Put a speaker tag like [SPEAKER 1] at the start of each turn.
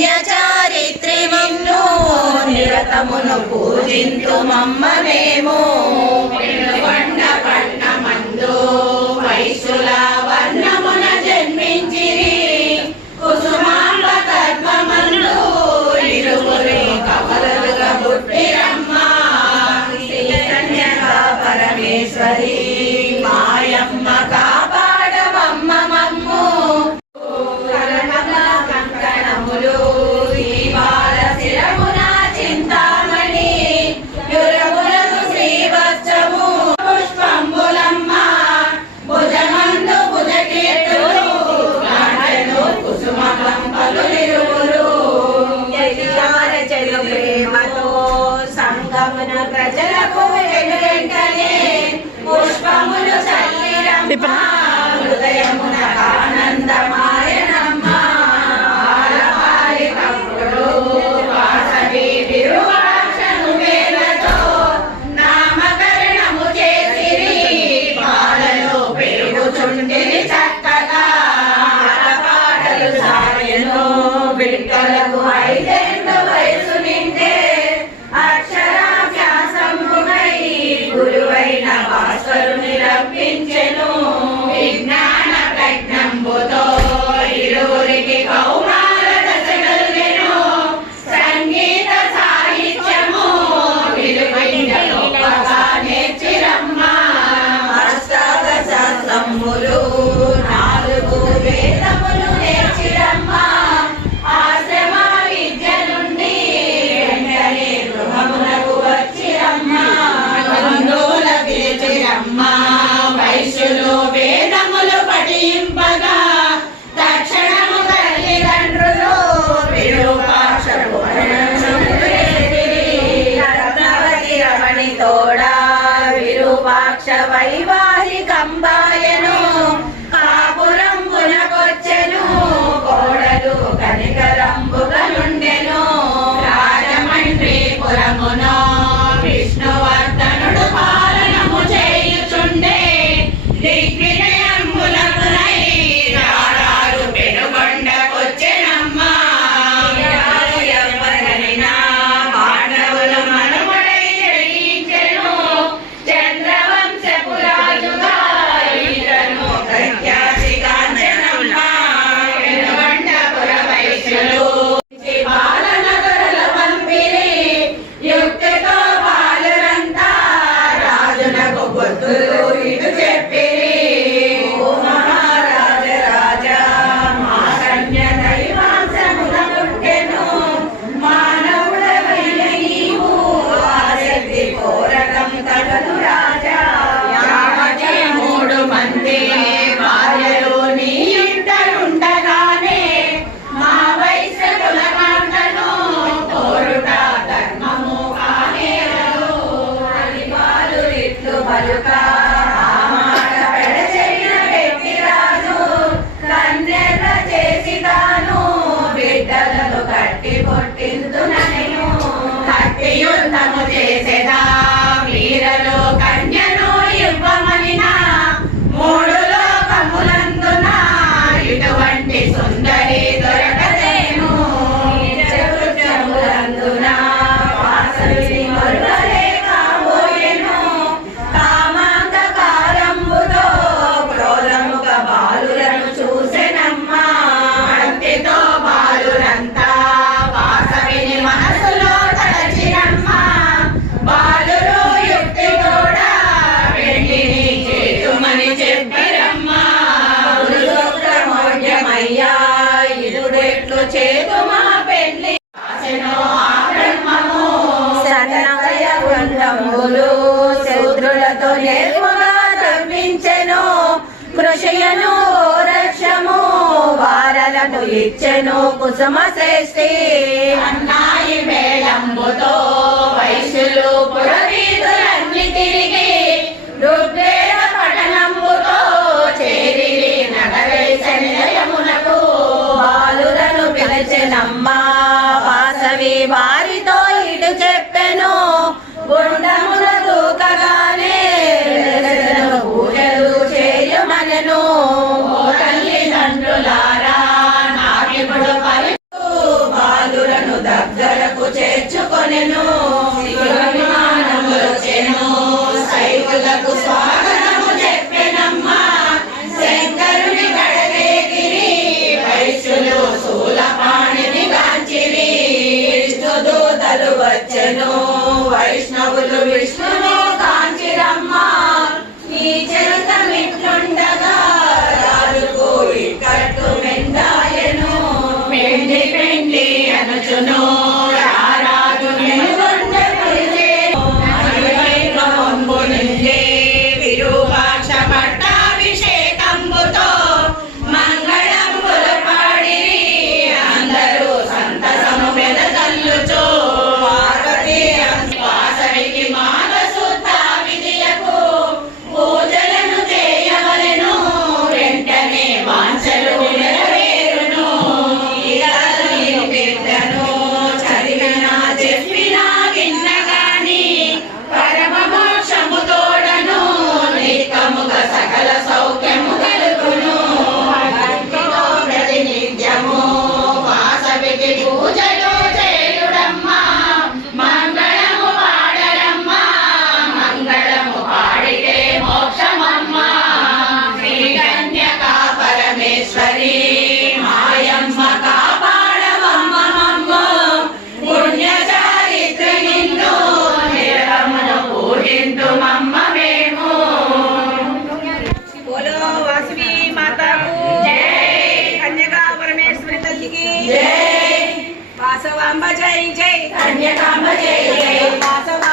[SPEAKER 1] పుణ్యచారిత్రి నిన్ను నిరతమును పూజింతు మమ్మ మేము bye Valeu, cara. చేతుమా రక్షము వారలను ఇచ్చెను కుసుమ శ్రేష్ఠి. అన్నాయి మేళంబుతో వైశ్యులు
[SPEAKER 2] పుర lleno বোঝায় ధన్యకాంబ
[SPEAKER 1] జై జై ధన్యకాంబ జై జై. వాసవ